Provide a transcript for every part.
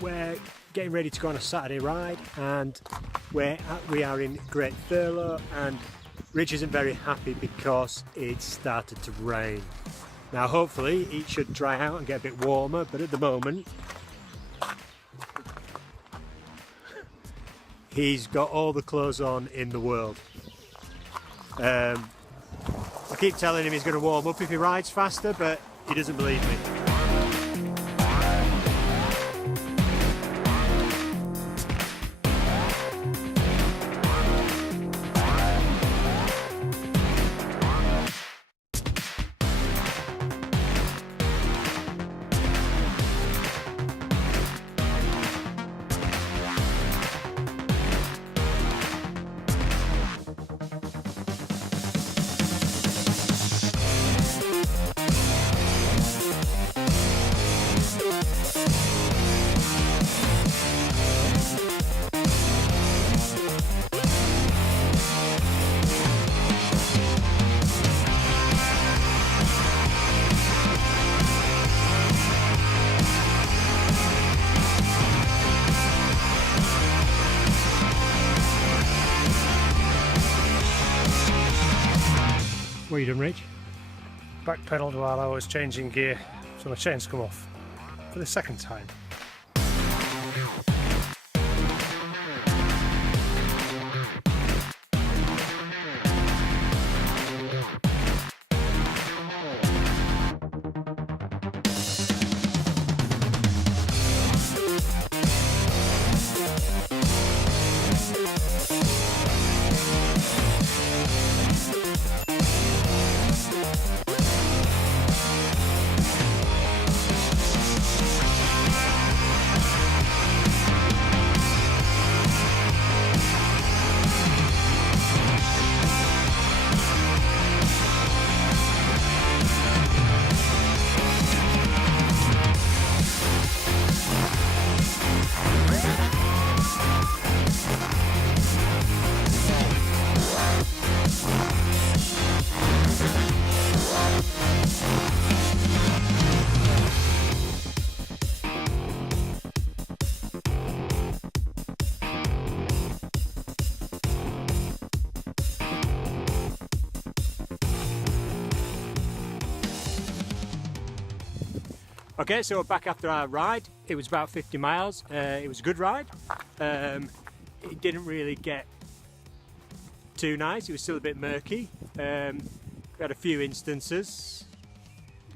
we're getting ready to go on a Saturday ride, and we are in Great Thurlow, and Rich isn't very happy because it started to rain. Now hopefully it should dry out and get a bit warmer, but at the moment he's got all the clothes on in the world. I keep telling him he's going to warm up if he rides faster, but he doesn't believe me. What are you doing, Rich? Backpedaled while I was changing gear, so my chain's come off for the second time. Okay, so we're back after our ride. It was about 50 miles. It was a good ride. It didn't really get too nice. It was still a bit murky. We had a few instances.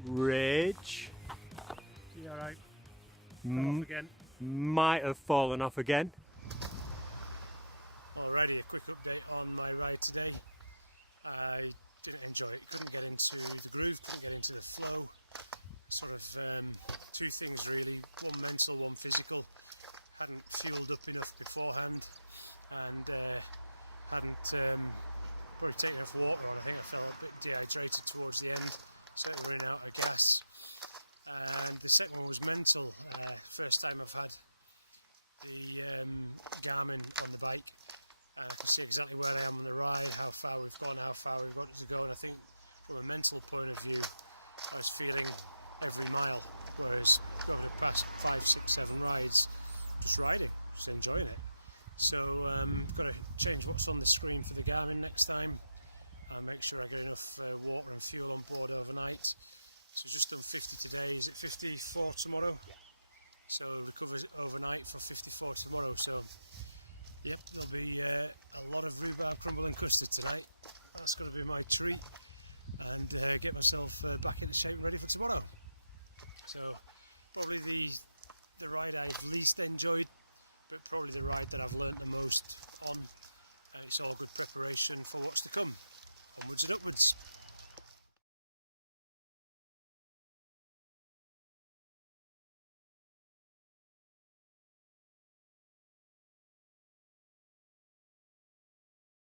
Ridge. You alright? Off again. Might have fallen off again. Alrighty, a quick update on my ride today. I didn't enjoy it. Couldn't get into the groove, couldn't get into the flow. Sort of two things really, one mental, one physical. Hadn't fueled up enough beforehand, and hadn't probably taken enough water on. I think I felt a bit dehydrated towards the end, certainly running out of gas. And the second one was mental. First time I've had the Garmin on the bike, and I can see exactly where I am on the ride, how far we've gone, how far we've got to go. And I think from a mental point of view, I was feeling every mile, whereas over the past 5, 6, 7 rides, just riding, just enjoying it. So got to change what's on the screen for the Garmin next time, and make sure I get enough water and fuel on board overnight. So just done 50 today. Is it 54 tomorrow? Yeah. So recover overnight for 54 tomorrow. So yep, there'll be a lot of rhubarb crumble and custard tonight. That's going to be my treat, and get myself back into shape and ready for tomorrow. So probably the ride I've least enjoyed, but probably the ride that I've learnt the most on, and it's all good preparation for what's to come. Onwards and upwards.